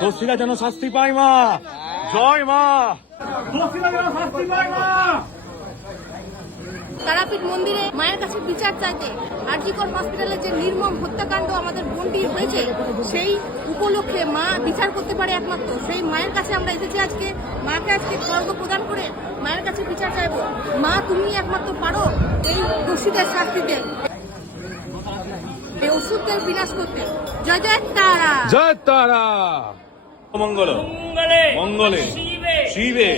দোষীরা যেন শাস্তি পায় মা। জয় মা। দোষীরা যেন শাস্তি পায় মা। তারাপীঠ মন্দিরে মায়ের কাছে বিচার চাইতে আরজিকর হসপিটালে যে নির্মম হত্যাকাণ্ড আমাদের বোনটির হয়েছে, সেই উপলক্ষে মা বিচার করতে পারে একমাত্র। সেই মায়ের কাছে আমরা এসেছি আজকে। মাকে আজকে খড়গ প্রদান করে মায়ের কাছে বিচার চাইবো। মা, তুমি একমাত্র পারো এই দোষীদের শাস্তিতে, এই ওষুধদের বিনাশ করতে। জয় জয় তারা। জয় তারা। মঙ্গল মঙ্গলে শিবে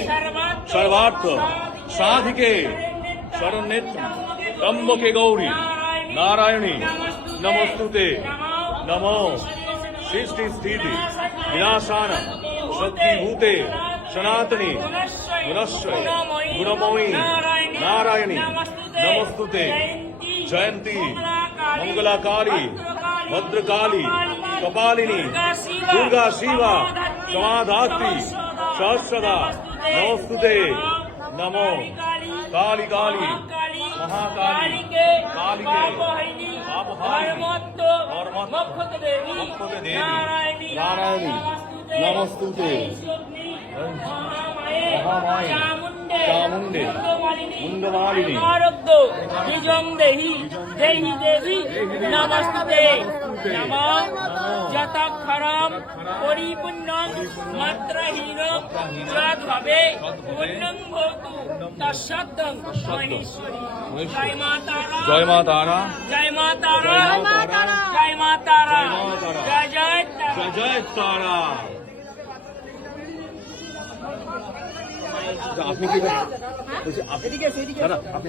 সর্বার্থ সাধিকে শরণ্যেত্রী ত্রম্বকে গৌরী নারায়ণী নমস্তুতে। নমো সৃষ্টি স্থিতি বিনাশান শক্তিভূতে সনাতনী গুণশ্রয় গুণময়ী নারায়ণী নমস্তুতে। জয়ন্তী মঙ্গলাকালী ভদ্রকালী কপালিনী দুর্গা শিবা সমাধাত্রী সহস্রদা নমস্তুতে। নমো কালী কালী মহাকালী কালীকে ধর্মত্ব দেবী নারায়ণী নমস্তুতে। মহামায়ে চামুণ্ডে মুন্ডমালিনী বিজং দেহি দেহি দেবী নমস্তুতে। নমঃ যতক্ষরম পরিপূর্ণং মাত্রাহীনং যদ্ভবে পূর্ণং ভবতু তৎসত্যং মহেশ্বরী। জয় মা তারা। জয় মা তারা। জয় মা তারা। জয় মা তারা। জয় জয় তারা। জয় জয় তারা। আপনি কি দাদা আপনি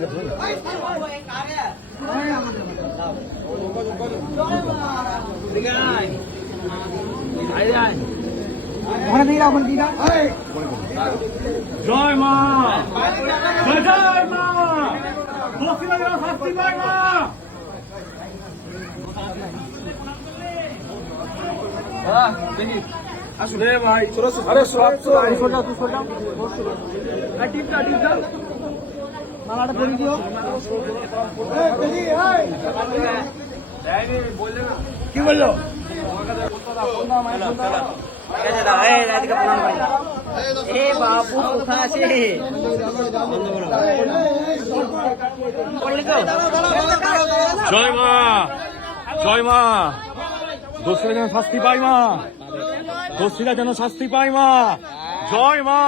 জয় মা। জয় জয় মা। দোষীরা যেন শাস্তি পায় মা। আসলে ভাই আরে সব মালাটা ধরে দিও। কি বললো? বাবু কোথায় আছে? জয় মা। জয় মা। দোষীরা যেন শাস্তি পায় মা। দোষীরা যেন শাস্তি পায় মা। জয় মা।